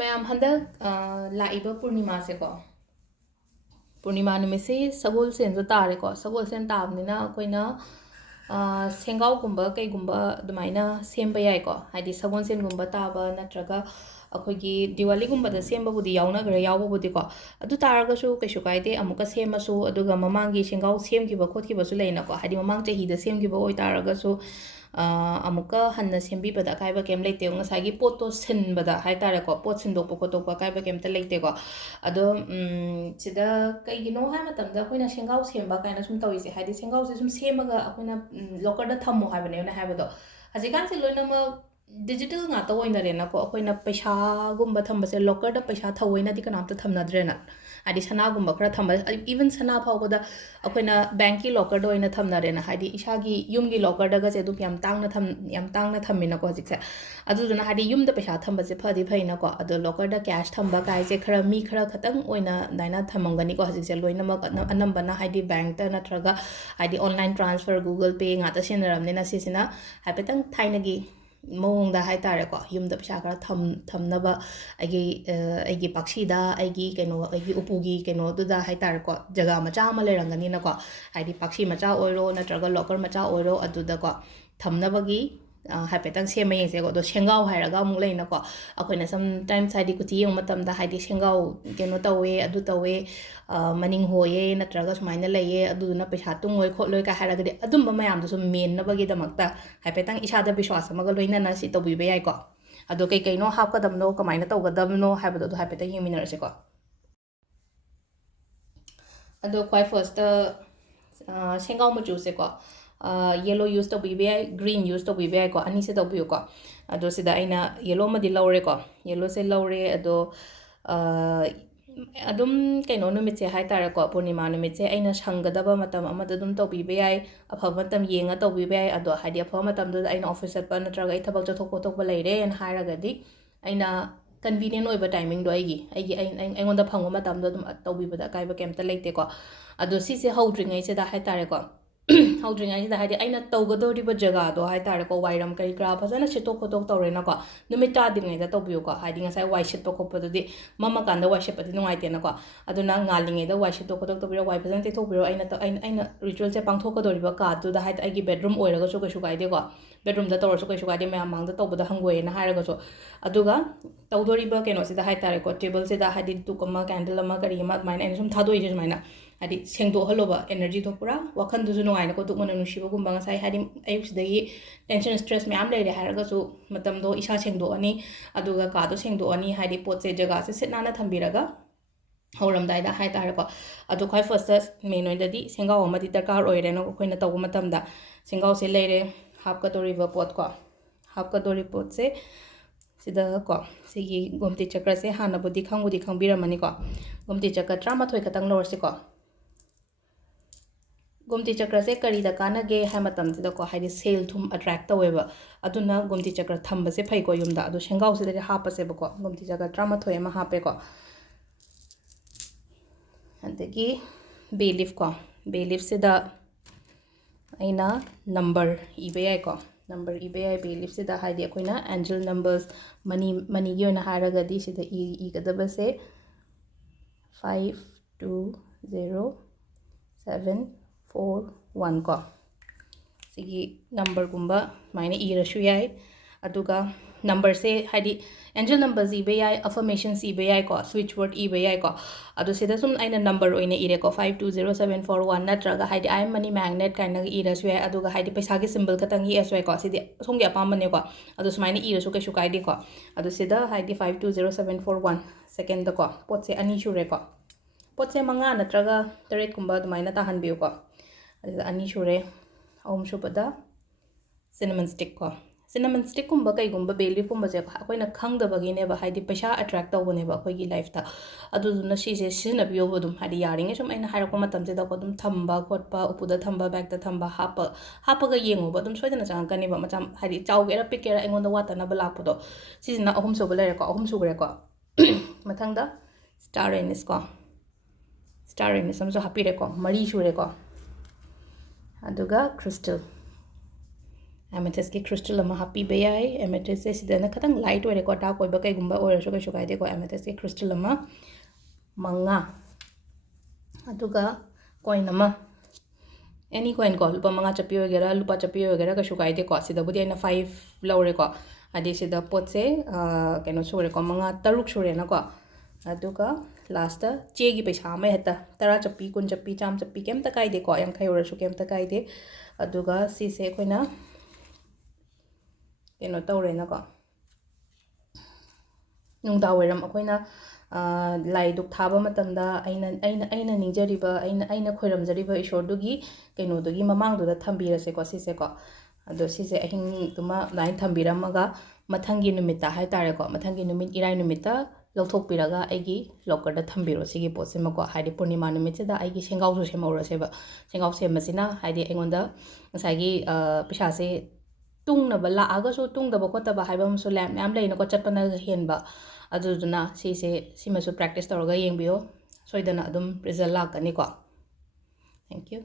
ꯃꯌꯥꯝ ꯍꯟꯗꯛ ꯂꯥꯛꯏꯕ ꯄꯨꯔꯅꯤꯃꯥꯁꯦꯀꯣ ꯄꯨꯔꯅꯤꯃꯥ ꯅꯨꯃꯤꯠꯁꯤ ꯁꯒꯣꯜꯁꯦꯟꯁꯨ ꯇꯥꯔꯦꯀꯣ ꯁꯒꯣꯜꯁꯦꯟ ꯇꯥꯕꯅꯤꯅ ꯑꯩꯈꯣꯏꯅ ꯁꯦꯡꯒꯥꯎꯒꯨꯝꯕ ꯀꯩꯒꯨꯝꯕ ꯑꯗꯨꯃꯥꯏꯅ ꯁꯦꯝꯕ ꯌꯥꯏꯀꯣ ꯍꯥꯏꯗꯤ ꯁꯒꯣꯜꯁꯦꯟꯒꯨꯝꯕ ꯇꯥꯕ ꯅꯠꯇ꯭ꯔꯒ ꯑꯩꯈꯣꯏꯒꯤ ꯗꯤꯋꯥꯂꯤꯒꯨꯝꯕꯗ ꯁꯦꯝꯕꯕꯨꯗꯤ ꯌꯥꯎꯅꯈ꯭ꯔꯦ ꯌꯥꯎꯕꯕꯨꯗꯤꯀꯣ ꯑꯗꯨ ꯇꯥꯔꯒꯁꯨ ꯀꯩꯁꯨ ꯀꯥꯏꯗꯦ ꯑꯃꯨꯛꯀ ꯁꯦꯝꯃꯁꯨ ꯑꯗꯨꯒ ꯃꯃꯥꯡꯒꯤ ꯁꯦꯡꯒꯥꯎ ꯁꯦꯝꯈꯤꯕ ꯈꯣꯠꯈꯤꯕꯁꯨ ꯂꯩꯅꯀꯣ ꯍꯥꯏꯗꯤ ꯃꯃꯥꯡ ꯆꯍꯤꯗ ꯁꯦꯝꯈꯤꯕ ꯑꯣꯏꯇꯥꯔꯒꯁꯨ ꯑꯃꯨꯛꯀ ꯍꯟꯅ ꯁꯦꯝꯕꯤꯕꯗ ꯑꯀꯥꯏꯕ ꯀꯩꯝ ꯂꯩꯇꯦ ꯉꯁꯥꯏꯒꯤ ꯄꯣꯠꯇꯣ ꯁꯤꯟꯕꯗ ꯍꯥꯏꯇꯥꯔꯦꯀꯣ ꯄꯣꯠ ꯁꯤꯟꯗꯣꯛꯄ ꯈꯣꯠꯇꯣꯛꯄ ꯑꯀꯥꯏꯕ ꯀꯩꯝꯇ ꯂꯩꯇꯦꯀꯣ ꯑꯗꯣ ꯁꯤꯗ ꯀꯩꯒꯤꯅꯣ ꯍꯥꯏ ꯃꯇꯝꯗ ꯑꯩꯈꯣꯏꯅ ꯁꯦꯡꯒꯥꯎ ꯁꯦꯝꯕ ꯀꯥꯏꯅ ꯁꯨꯝ ꯇꯧꯔꯤꯁꯦ ꯍꯥꯏꯗꯤ ꯁꯦꯡꯒꯥꯎꯁꯦ ꯁꯨꯝ ꯁꯦꯝꯃꯒ ꯑꯩꯈꯣꯏꯅ ꯂꯣꯀꯔꯗ ꯊꯝꯃꯣ ꯍꯥꯏꯕꯅꯦꯅ ꯍꯥꯏꯕꯗꯣ ꯍꯧꯖꯤꯛꯀꯥꯟꯁꯦ ꯂꯣꯏꯅꯃꯛ ꯗꯤꯖꯤꯇꯦꯜ ꯉꯥꯛꯇ ꯑꯣꯏꯅꯔꯦꯅꯀꯣ ꯑꯩꯈꯣꯏꯅ ꯄꯩꯁꯥꯒꯨꯝꯕ ꯊꯝꯕꯁꯦ ꯂꯣꯀꯔꯗ ꯄꯩꯁꯥ ꯊꯑꯣꯏꯅꯗꯤ ꯀꯅꯥꯝꯇ ꯊꯝꯅꯗ꯭ꯔꯦꯅ ꯍꯥꯏꯗꯤ ꯁꯅꯥꯒꯨꯝꯕ ꯈꯔ ꯊꯝꯕ ꯏꯚꯟ ꯁꯅꯥ ꯐꯥꯎꯕꯗ ꯑꯩꯈꯣꯏꯅ ꯕꯦꯡꯀꯤ ꯂꯣꯀꯔꯗ ꯑꯣꯏꯅ ꯊꯝꯅꯔꯦꯅ ꯍꯥꯏꯗꯤ ꯏꯁꯥꯒꯤ ꯌꯨꯝꯒꯤ ꯂꯣꯀꯔꯗꯒꯁꯦ ꯑꯗꯨꯝ ꯌꯥꯝ ꯇꯥꯡꯅ ꯊꯝꯃꯤꯅꯀꯣ ꯍꯧꯖꯤꯛꯁꯦ ꯑꯗꯨꯗꯨꯅ ꯍꯥꯏꯗꯤ ꯌꯨꯝꯗ ꯄꯩꯁा ꯊꯝꯕꯁꯦ ꯐꯗꯤ ꯐꯩꯅꯀꯣ ꯑꯗꯣ ꯂꯣꯀꯔꯗ ꯀꯦꯁ ꯊꯝꯕ ꯀꯥꯏꯁꯦ ꯈꯔ ꯃꯤ ꯈꯔ ꯈꯇꯪ ꯑꯣꯏꯅ ꯑꯗꯨꯃꯥꯏꯅ ꯊꯝꯃꯝꯒꯅꯤꯀꯣ ꯍꯧꯖꯤꯛꯁꯦ ꯂꯣꯏꯅꯃꯛ ꯑꯅꯝꯕꯅ ꯍꯥꯏꯗꯤ ꯕꯦꯡꯛꯇ ꯅꯠꯇ꯭ꯔꯒ ꯍꯥꯏꯗꯤ ꯑꯣꯟꯂꯥꯏꯟ ꯇ꯭ꯔꯥꯟꯁꯐꯔ ꯒꯨꯒꯜ ꯄꯦ ꯉꯥꯛꯇ ꯁꯤꯖꯤꯟꯅꯔꯕꯅꯤꯅ ꯁꯤꯁꯤꯅ ꯍꯥꯏꯐꯦꯠꯇꯪ ꯊꯥꯏꯅꯒꯤ ꯃꯑꯣꯡꯗ ꯍꯥꯏꯇꯥꯔꯦꯀꯣ ꯌꯨꯝꯗ ꯄꯩꯁꯥ ꯈꯔ ꯊꯝꯅꯕ ꯑꯩꯒꯤ ꯄꯥꯛꯁꯤꯗ ꯑꯩꯒꯤ ꯎꯄꯨꯒꯤ ꯀꯩꯅꯣꯗꯨꯗ ꯍꯥꯏꯇꯥꯔꯦꯀꯣ ꯖꯒꯥ ꯃꯆꯥ ꯑꯃ ꯂꯩꯔꯝꯒꯅꯤꯅꯀꯣ ꯍꯥꯏꯗꯤ ꯄꯥꯛꯁꯤ ꯃꯆꯥ ꯑꯣꯏꯔꯣ ꯅꯠꯇ꯭ꯔꯒ ꯂꯣꯀꯔ ꯃꯆꯥ ꯑꯣꯏꯔꯣ ꯑꯗꯨꯗꯀꯣ ꯊꯝꯅꯕꯒꯤ ꯍꯥꯏꯐꯦꯠꯇꯪ ꯁꯦꯝꯕ ꯌꯦꯡꯁꯦꯀꯣ ꯑꯗꯣ ꯁꯦꯡꯒꯥꯎ ꯍꯥꯏꯔꯒ ꯑꯃꯨꯛ ꯂꯩꯅꯀꯣ ꯑꯩꯈꯣꯏꯅ ꯁꯝꯇꯥꯏꯝꯁ ꯍꯥꯏꯗꯤ ꯀꯨꯊꯤ ꯌꯦꯡꯕ ꯃꯇꯝꯗ ꯍꯥꯏꯗꯤ ꯁꯦꯡꯒꯥꯎ ꯀꯩꯅꯣ ꯇꯧꯋꯦ ꯑꯗꯨ ꯇꯧꯋꯦ ꯃꯅꯤꯡ ꯍꯣꯌꯦ ꯅꯠꯇ꯭ꯔꯒ ꯁꯨꯃꯥꯏꯅ ꯂꯩꯌꯦ ꯑꯗꯨꯗꯨꯅ ꯄꯩꯁꯥ ꯇꯨꯡꯉꯣꯏ ꯈꯣꯠꯂꯣꯏ ꯀꯥꯏ ꯍꯥꯏꯔꯒꯗꯤ ꯑꯗꯨꯝꯕ ꯃꯌꯥꯝꯗꯨꯁꯨ ꯃꯦꯟꯅꯕꯒꯤꯗꯃꯛꯇ ꯍꯥꯏꯐꯦꯠꯇꯪ ꯏꯁꯥꯗ ꯕꯤꯁ꯭ꯋꯥꯁ ꯑꯃꯒ ꯂꯣꯏꯅꯅ ꯁꯤ ꯇꯧꯕꯤꯕ ꯌꯥꯏꯀꯣ ꯑꯗꯣ ꯀꯩꯀꯩꯅꯣ ꯍꯥꯞꯀꯗꯕꯅꯣ ꯀꯃꯥꯏꯅ ꯇꯧꯒꯗꯕꯅꯣ ꯍꯥꯏꯕꯗꯣ ꯑꯗꯨ ꯍꯥꯏꯐꯦꯠꯇꯪ ꯌꯦꯡꯃꯤꯟꯅꯔꯁꯦꯀꯣ ꯑꯗꯣ ꯈ꯭ꯋꯥꯏ ꯐꯥꯔꯁꯇ ꯁꯦꯡꯒꯥꯎ ꯃꯆꯨꯁꯦꯀꯣ ꯌꯦꯜꯂꯣ ꯌꯨꯁ ꯇꯧꯕꯤꯕ ꯌꯥꯏ ꯒ꯭ꯔꯤꯟ ꯌꯨꯁ ꯇꯧꯕꯤꯕ ꯌꯥꯏꯀꯣ ꯑꯅꯤꯁꯦ ꯇꯧꯕꯤꯌꯨꯀꯣ ꯑꯗꯣ ꯁꯤꯗ ꯑꯩꯅ ꯌꯦꯜꯂꯣ ꯑꯃꯗꯤ ꯂꯧꯔꯦꯀꯣ ꯌꯦꯜꯂꯣꯁꯦ ꯂꯧꯔꯦ ꯑꯗꯣ ꯑꯗꯨꯝ ꯀꯩꯅꯣ ꯅꯨꯃꯤꯠꯁꯦ ꯍꯥꯏꯇꯥꯔꯦꯀꯣ ꯄꯨꯔꯅꯤꯃꯥ ꯅꯨꯃꯤꯠꯁꯦ ꯑꯩꯅ ꯁꯪꯒꯗꯕ ꯃꯇꯝ ꯑꯃꯗ ꯑꯗꯨꯝ ꯇꯧꯕꯤꯕ ꯌꯥꯏ ꯑꯐꯕ ꯃꯇꯝ ꯌꯦꯡꯉ ꯇꯧꯕꯤꯕ ꯌꯥꯏ ꯑꯗꯣ ꯍꯥꯏꯗꯤ ꯑꯐꯕ ꯃꯇꯝꯗꯨꯗ ꯑꯩꯅ ꯑꯣꯐꯤꯁ ꯆꯠꯄ ꯅꯠꯇ꯭ꯔꯒ ꯑꯩ ꯊꯕꯛ ꯆꯠꯊꯣꯛ ꯈꯣꯠꯇꯣꯛꯄ ꯂꯩꯔꯦꯅ ꯍꯥꯏꯔꯒꯗꯤ ꯑꯩꯅ ꯀꯟꯚꯤꯅꯤꯌꯦꯟ ꯑꯣꯏꯕ ꯇꯥꯏꯃꯤꯡꯗꯣ ꯑꯩꯉꯣꯟꯗ ꯐꯪꯕ ꯃꯇꯝꯗꯣ ꯑꯗꯨꯝ ꯇꯧꯕꯤꯕꯗ ꯑꯀꯥꯏꯕ ꯀꯩꯝꯇ ꯂꯩꯇꯦꯀꯣ ꯑꯗꯣ ꯁꯤꯁꯦ ꯍꯧꯗ꯭ꯔꯤꯉꯩꯁꯤꯗ ꯍꯥꯏꯇꯥꯔꯦꯀꯣ ꯍꯧꯗ꯭ꯔꯤꯉꯩꯁꯤꯗ ꯍꯥꯏꯗꯤ ꯑꯩꯅ ꯇꯧꯒꯗꯧꯔꯤꯕ ꯖꯒꯥꯗꯣ ꯍꯥꯏꯇꯥꯔꯦꯀꯣ ꯋꯥꯏꯔꯝ ꯀꯔꯤ ꯀꯔꯥ ꯐꯖꯅ ꯁꯤꯠꯇꯣꯛ ꯈꯣꯠꯇꯣꯛ ꯇꯧꯔꯦꯅꯀꯣ ꯅꯨꯃꯤꯠ ꯇꯥꯗ꯭ꯔꯤꯉꯩꯗ ꯇꯧꯕꯤꯌꯨꯀꯣ ꯍꯥꯏꯗꯤ ꯉꯁꯥꯏ ꯋꯥꯏ ꯁꯤꯠꯄ ꯈꯣꯠꯄꯗꯨꯗꯤ ꯃꯝꯃꯀꯥꯟꯗ ꯋꯥꯏ ꯁꯤꯠꯄꯗꯤ ꯅꯨꯡꯉꯥꯏꯇꯦꯅꯀꯣ ꯑꯗꯨꯅ ꯉꯥꯜꯂꯤꯉꯩꯗ ꯋꯥꯏ ꯁꯤꯠꯇꯣꯛ ꯈꯣꯠꯇꯣꯛ ꯇꯧꯕꯤꯔꯣ ꯋꯥꯏ ꯐꯖꯅ ꯇꯩꯊꯣꯛꯄꯤꯔꯣ ꯑꯩꯅ ꯔꯤꯆꯨꯋꯦꯜꯁꯦ ꯄꯥꯡꯊꯣꯛꯀꯗꯧꯔꯤꯕ ꯀꯥꯗꯨꯗ ꯍꯥꯏꯗꯤ ꯑꯩꯒꯤ ꯕꯦꯗꯔꯨꯝ ꯑꯣꯏꯔꯒꯁꯨ ꯀꯩꯁꯨ ꯀꯥꯏꯗꯦꯀꯣ ꯕꯦꯗꯔꯨꯝꯗ ꯇꯧꯔꯁꯨ ꯀꯩꯁꯨ ꯀꯥꯏꯗꯦ ꯃꯌꯥꯝ ꯃꯥꯡꯗ ꯇꯧꯕꯗ ꯍꯪꯒꯣꯏꯌꯦꯅ ꯍꯥꯏꯔꯒꯁꯨ ꯑꯗꯨꯒ ꯇꯧꯗꯣꯔꯤꯕ ꯀꯩꯅꯣꯁꯤꯗ ꯍꯥꯏꯇꯥꯔꯦꯀꯣ ꯇꯦꯕꯜꯁꯤꯗ ꯍꯥꯏꯗꯤ ꯗꯨꯛ ꯑꯃ ꯀꯦꯟꯗꯜ ꯑꯃ ꯀꯔꯤ ꯑꯃ ꯑꯗꯨꯃꯥꯏꯅ ꯑꯩꯅ ꯁꯨꯝ ꯊꯥꯗꯣꯛꯏꯁꯦ ꯁꯨꯃꯥꯏꯅ ꯍꯥꯏꯗꯤ ꯁꯦꯡꯗꯣꯛꯍꯜꯂꯣꯕ ꯑꯦꯅꯔꯖꯤꯗꯣ ꯄꯨꯔꯥ ꯋꯥꯈꯟꯗꯨꯁꯨ ꯅꯨꯡꯉꯥꯏꯅꯀꯣ ꯗꯨꯛ ꯃꯅꯝ ꯅꯨꯡꯁꯤꯕꯒꯨꯝꯕ ꯉꯁꯥꯏ ꯍꯥꯏꯗꯤ ꯑꯌꯨꯛꯁꯤꯗꯒꯤ ꯇꯦꯟꯁꯟ ꯁ꯭ꯇ꯭ꯔꯦꯁ ꯃꯌꯥꯝ ꯂꯩꯔꯦ ꯍꯥꯏꯔꯒꯁꯨ ꯃꯇꯝꯗꯣ ꯏꯁꯥ ꯁꯦꯡꯗꯣꯛꯑꯅꯤ ꯑꯗꯨꯒ ꯀꯥꯗꯣ ꯁꯦꯡꯗꯣꯛꯑꯅꯤ ꯍꯥꯏꯗꯤ ꯄꯣꯠꯁꯦ ꯖꯒꯥꯁꯦ ꯁꯤꯠ ꯅꯥꯟꯅ ꯊꯝꯕꯤꯔꯒ ꯍꯧꯔꯝꯗꯥꯏꯗ ꯍꯥꯏꯇꯥꯔꯦꯀꯣ ꯑꯗꯣ ꯈ꯭ꯋꯥꯏ ꯐꯥꯔꯁꯇ ꯃꯦꯟ ꯑꯣꯏꯅꯗꯤ ꯁꯦꯡꯒꯥꯎ ꯑꯃꯗꯤ ꯗꯔꯀꯥꯔ ꯑꯣꯏꯔꯦꯅ ꯑꯩꯈꯣꯏꯅ ꯇꯧꯕ ꯃꯇꯝꯗ ꯁꯦꯡꯒꯥꯎꯁꯦ ꯂꯩꯔꯦ ꯍꯥꯞꯀꯗꯧꯔꯤꯕ ꯄꯣꯠꯀꯣ ꯍꯥꯞꯀꯗꯧꯔꯤꯕ ꯄꯣꯠꯁꯦ ꯁꯤꯗꯀꯣ ꯁꯤꯒꯤ ꯒꯣꯝꯇꯤ ꯆꯀ꯭ꯔꯁꯦ ꯍꯥꯟꯅꯕꯨꯗꯤ ꯈꯪꯕꯤꯔꯝꯃꯅꯤꯀꯣ ꯒꯣꯝꯇꯤ ꯆꯀ꯭ꯔ 12 ꯈꯛꯇꯪ ꯂꯧꯔꯁꯤꯀꯣ ꯒꯣꯝꯇꯤ ꯆꯀ꯭ꯔꯁꯦ ꯀꯔꯤꯗ ꯀꯥꯟꯅꯒꯦ ꯍꯥꯏ ꯃꯇꯝꯁꯤꯗꯀꯣ ꯍꯥꯏꯗꯤ ꯁꯦꯜ ꯊꯨꯝ ꯑꯦꯇ꯭ꯔꯦꯛ ꯇꯧꯋꯦꯕ ꯑꯗꯨꯅ ꯒꯣꯝꯇꯤ ꯆꯀ꯭ꯔ ꯊꯝꯕꯁꯦ ꯐꯩꯀꯣ ꯌꯨꯝꯗ ꯑꯗꯣ ꯁꯦꯡꯒꯥꯎꯁꯤꯗꯗꯤ ꯍꯥꯞꯄꯁꯦꯕꯀꯣ ꯒꯣꯝꯇꯤ ꯆꯀ꯭ꯔ 13 ꯑꯃ ꯍꯥꯞꯄꯦꯀꯣ ꯑꯗꯒꯤ ꯕꯦ ꯂꯤꯐ ꯀꯣ ꯕꯦ ꯂꯤꯐꯁꯤꯗ ꯑꯩꯅ ꯅꯝꯕꯔ ꯏꯕ ꯌꯥꯏꯀꯣ ꯅꯝꯕꯔ ꯏꯕ ꯌꯥꯏ ꯕꯦ ꯂꯤꯐꯁꯤꯗ ꯍꯥꯏꯗꯤ ꯑꯩꯈꯣꯏꯅ ꯑꯦꯟꯖꯦꯜ ꯅꯝꯕꯔꯁ ꯃꯅꯤꯒꯤ ꯑꯣꯏꯅ ꯍꯥꯏꯔꯒꯗꯤ ꯁꯤꯗ ꯏꯒꯗꯕꯁꯦ 520741 ꯀꯣ ꯁꯤꯒꯤ ꯅꯝꯕꯔꯒꯨꯝꯕ ꯁꯨꯃꯥꯏꯅ ꯏꯔꯁꯨ ꯌꯥꯏ ꯑꯗꯨꯒ ꯅꯝꯕꯔꯁꯦ ꯍꯥꯏꯗꯤ ꯑꯦꯟꯖꯦꯜ ꯅꯝꯕꯔꯁ ꯏꯕ ꯌꯥꯏ ꯑꯐꯔꯃꯦꯁꯟꯁ ꯏꯕ ꯌꯥꯏꯀꯣ ꯁ꯭ꯋꯤꯆ ꯋꯥꯔꯗ ꯏꯕ ꯌꯥꯏꯀꯣ ꯑꯗꯣ ꯁꯤꯗ ꯁꯨꯝ ꯑꯩꯅ ꯅꯝꯕꯔ ꯑꯣꯏꯅ ꯏꯔꯦꯀꯣ 520741 ꯅꯠꯇ꯭ꯔꯒ ꯍꯥꯏꯗꯤ ꯑꯥꯏ ꯑꯦꯝ ꯃꯅꯤ ꯃꯦꯒꯅꯦꯠ ꯀꯥꯏꯅꯒ ꯏꯔꯁꯨ ꯌꯥꯏ ꯑꯗꯨꯒ ꯍꯥꯏꯗꯤ ꯄꯩꯁꯥꯒꯤ ꯁꯤꯝꯕꯜ ꯈꯛꯇꯪ ꯌꯦꯛꯑꯁꯨ ꯌꯥꯏꯀꯣ ꯁꯤꯗꯤ ꯁꯣꯝꯒꯤ ꯑꯄꯥꯝꯕꯅꯦꯀꯣ ꯑꯗꯣ ꯁꯨꯃꯥꯏꯅ ꯏꯔꯁꯨ ꯀꯩꯁꯨ ꯀꯥꯏꯗꯦꯀꯣ ꯑꯗꯣ ꯁꯤꯗ ꯍꯥꯏꯗꯤ 520741 ꯁꯦꯀꯦꯟꯗꯀꯣ ꯄꯣꯠꯁꯦ 2 ꯁꯨꯔꯦꯀꯣ ꯄꯣꯠꯁꯦ 5 ꯅꯠꯇ꯭ꯔꯒ 8ꯀꯨꯝꯕ ꯑꯗꯨꯃꯥꯏꯅ ꯇꯥꯍꯟꯕꯤꯌꯨꯀꯣ ꯑꯗꯨꯗ 2 ꯁꯨꯔꯦ 3 ꯁꯨꯕꯗ cinnamon stick ꯀꯣ cinnamon stick ꯀꯨꯝꯕ ꯀꯩꯒꯨꯝꯕ ꯕꯦ ꯂꯤꯐꯀꯨꯝꯕꯁꯦ ꯑꯩꯈꯣꯏꯅ ꯈꯪꯗꯕꯒꯤꯅꯦꯕ ꯍꯥꯏꯗꯤ ꯄꯩꯁꯥ ꯑꯦꯇ꯭ꯔꯦꯛ ꯇꯧꯕꯅꯦꯕ ꯑꯩꯈꯣꯏꯒꯤ ꯂꯥꯏꯐꯇ ꯑꯗꯨꯗꯨꯅ ꯁꯤꯁꯦ ꯁꯤꯖꯤꯟꯅꯕꯤꯌꯣꯕ ꯑꯗꯨꯝ ꯍꯥꯏꯗꯤ ꯌꯥꯔꯤꯉꯩ ꯁꯨꯝ ꯑꯩꯅ ꯍꯥꯏꯔꯛꯄ ꯃꯇꯝꯁꯤꯗꯀꯣ ꯑꯗꯨꯝ ꯊꯝꯕ ꯈꯣꯠꯄ ꯎꯄꯨꯗ ꯊꯝꯕ ꯕꯦꯛꯇ ꯊꯝꯕ ꯍꯥꯞꯄꯒ ꯌꯦꯡꯉꯨꯕ ꯑꯗꯨꯝ ꯁꯣꯏꯗꯅ ꯆꯪꯉꯛꯀꯅꯦꯕ ꯃꯆꯥ ꯍꯥꯏꯗꯤ ꯆꯥꯎꯒꯦꯔꯥ ꯄꯤꯛꯀꯦꯔꯥ ꯑꯩꯉꯣꯟꯗ ꯋꯥꯠꯇꯅꯕ ꯂꯥꯛꯄꯗꯣ ꯁꯤꯁꯤꯅ 3 ꯁꯨꯕ ꯂꯩꯔꯦꯀꯣ 3 ꯁꯨꯈ꯭ꯔꯦꯀꯣ ꯃꯊꯪꯗ ꯁ꯭ꯇꯥꯔ ꯑꯦꯅꯤꯁ ꯀꯣ ꯁ꯭ꯇꯥꯔ ꯑꯦꯅꯤꯁ ꯑꯃꯁꯨ ꯍꯥꯞꯄꯤꯔꯦꯀꯣ 3 ꯁꯨꯔꯦꯀꯣ ꯑꯗꯨꯒ crystal ꯑꯦꯃꯦꯊꯤꯁꯀꯤ ꯈ꯭ꯔꯤꯁꯇꯜ ꯑꯃ ꯍꯥꯞꯄꯤꯕ ꯌꯥꯏ ꯑꯦꯃꯦꯊꯤꯁꯁꯦ ꯁꯤꯗꯅ ꯈꯤꯇꯪ ꯂꯥꯏꯠ ꯑꯣꯏꯔꯦꯀꯣ ꯗꯥꯔꯛ ꯑꯣꯏꯕ ꯀꯩꯒꯨꯝꯕ ꯑꯣꯏꯔꯁꯨ ꯀꯩꯁꯨ ꯀꯥꯏꯗꯦꯀꯣ ꯑꯦꯃꯦꯊꯤꯁꯀꯤ ꯈ꯭ꯔꯤꯁꯇꯜ ꯑꯃ 5 ꯑꯗꯨꯒ ꯀꯣꯏꯟ ꯑꯃ ꯑꯦꯅꯤ ꯀꯣꯏꯟ ꯀꯣ ꯂꯨꯄꯥ 5 ꯆꯠꯄꯤ ꯑꯣꯏꯒꯦꯔꯥ ꯂꯨꯄꯥ ꯆꯠꯄꯤ ꯑꯣꯏꯒꯦꯔꯥ ꯀꯩꯁꯨ ꯀꯥꯏꯗꯦꯀꯣ ꯁꯤꯗꯕꯨꯗꯤ ꯑꯩꯅ 5 ꯂꯧꯔꯦꯀꯣ ꯍꯥꯏꯗꯤ ꯁꯤꯗ ꯄꯣꯠꯁꯦ ꯀꯩꯅꯣ ꯁꯨꯔꯦꯀꯣ 5 ꯁꯨꯔꯦꯅꯀꯣ ꯑꯗꯨꯒ ꯂꯥꯁꯇ ꯆꯦꯒꯤ ꯄꯩꯁꯥ ꯑꯃ ꯍꯦꯛꯇ 10 ꯆꯠꯄꯤ 20 ꯆꯠꯄꯤ 100 ꯆꯠꯄꯤ ꯀꯩꯝꯇ ꯀꯥꯏꯗꯦꯀꯣ 50 ꯑꯣꯏꯔꯁꯨ ꯀꯩꯝꯇ ꯀꯥꯏꯗꯦ ꯑꯗꯨꯒ ꯁꯤꯁꯦ ꯑꯩꯈꯣꯏꯅ ꯀꯩꯅꯣ ꯇꯧꯔꯦꯅꯀꯣ ꯅꯨꯡꯗꯥꯡꯋꯥꯏꯔꯝ ꯑꯩꯈꯣꯏꯅ ꯂꯥꯏ ꯗꯨꯛ ꯊꯥꯕ ꯃꯇꯝꯗ ꯑꯩꯅ ꯅꯤꯡꯖꯔꯤꯕ ꯑꯩꯅ ꯈꯣꯏꯔꯝꯖꯔꯤꯕ ꯏꯁꯣꯔꯗꯨꯒꯤ ꯀꯩꯅꯣꯗꯨꯒꯤ ꯃꯃꯥꯡꯗꯨꯗ ꯊꯝꯕꯤꯔꯁꯦꯀꯣ ꯁꯤꯁꯦꯀꯣ ꯑꯗꯣ ꯁꯤꯁꯦ ꯑꯍꯤꯡꯗꯨꯃ ꯑꯗꯨꯃꯥꯏꯅ ꯊꯝꯕꯤꯔꯝꯃꯒ ꯃꯊꯪꯒꯤ ꯅꯨꯃꯤꯠꯇ ꯍꯥꯏꯇꯥꯔꯦꯀꯣ ꯃꯊꯪꯒꯤ ꯅꯨꯃꯤꯠ ꯏꯔꯥꯏ ꯅꯨꯃꯤꯠꯇ ꯂꯧꯊꯣꯛꯄꯤꯔꯒ ꯑꯩꯒꯤ ꯂꯣꯀꯔꯗ ꯊꯝꯕꯤꯔꯣ ꯁꯤꯒꯤ ꯄꯣꯠꯁꯤꯃꯀꯣ ꯍꯥꯏꯗꯤ ꯄꯨꯔꯅꯤꯃꯥ ꯅꯨꯃꯤꯠꯁꯤꯗ ꯑꯩꯒꯤ ꯁꯦꯡꯒꯥꯎꯁꯨ ꯁꯦꯝꯍꯧꯔꯁꯦꯕ ꯁꯦꯡꯒꯥꯎ ꯁꯦꯝꯕꯁꯤꯅ ꯍꯥꯏꯗꯤ ꯑꯩꯉꯣꯟꯗ ꯉꯁꯥꯏꯒꯤ ꯄꯩꯁꯥꯁꯦ ꯇꯨꯡꯅꯕ ꯂꯥꯛꯑꯒꯁꯨ ꯇꯨꯡꯗꯕ ꯈꯣꯠꯇꯕ ꯍꯥꯏꯕ ꯑꯃꯁꯨ ꯃꯌꯥꯝ ꯂꯩꯅꯀꯣ ꯆꯠꯄꯅ ꯍꯦꯟꯕ ꯑꯗꯨꯗꯨꯅ ꯁꯤꯃꯁꯨ ꯄ꯭ꯔꯦꯛꯇꯤꯁ ꯇꯧꯔꯒ ꯌꯦꯡꯕꯤꯌꯣ ꯁꯣꯏꯗꯅ ꯑꯗꯨꯝ ꯔꯤꯖꯜ ꯂꯥꯛꯀꯅꯤꯀꯣ ꯊꯦꯡꯛ ꯌꯨ